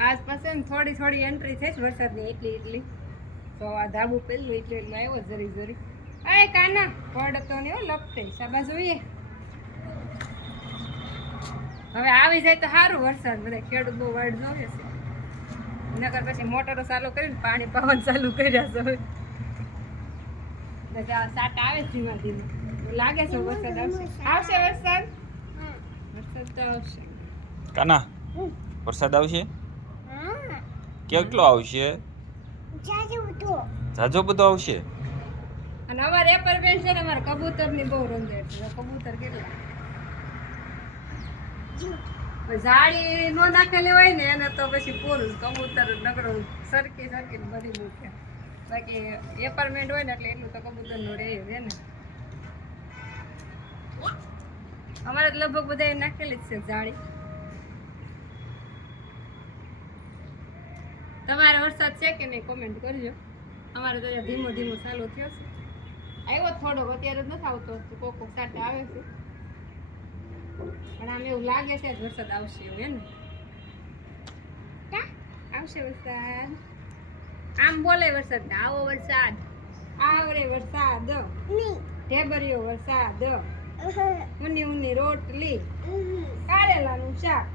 આસપાસ છે ને થોડી થોડી એન્ટ્રી થઈ છે વરસાદની એટલી તો આ ધાબુ પેલું એટલું આવ્યો જરી એ કાના પડતો નહીં હો લપટે સાબા જોઈએ હવે આવી જાય તો સારું વરસાદ બધા ખેડૂત બહુ વાડ જોવે છે નકર પછી મોટરો ચાલુ કરીને પાણી પાવાનું ચાલુ કર્યા છે સાટ આવે ધીમા ધીમે લાગે છે વરસાદ આવશે વરસાદ તો આવશે કાના વરસાદ આવશે કેટલો આવશે જાજો બધો આવશે અને અમારે એપાર્ટમેન્ટ છે ને અમારે કબૂતરની બહુ રંગેટ છે કબૂતર કેટલા જાળી નો નાખેલી હોય ને એને તો પછી પૂરું કબૂતર નકરો સરકી બધી મૂકે બાકી એપાર્ટમેન્ટ હોય ને એટલે એટલું તો કબૂતર નું રહે ને અમારે તો લગભગ બધા નાખેલી જ છે જાળી તમારે વરસાદ છે કે નહીં કોમેન્ટ કરજો અમારે તો ધીમો ચાલુ થયો છે આવ્યો થોડોક અત્યારે નથી આવતો કોક સાટે આવે છે પણ આમ એવું લાગે છે વરસાદ આવશે એવું ને આવશે વરસાદ આમ બોલે વરસાદ આવો વરસાદ આવરે વરસાદ ઢેબરિયો વરસાદ ઉની રોટલી કારેલાનું શાક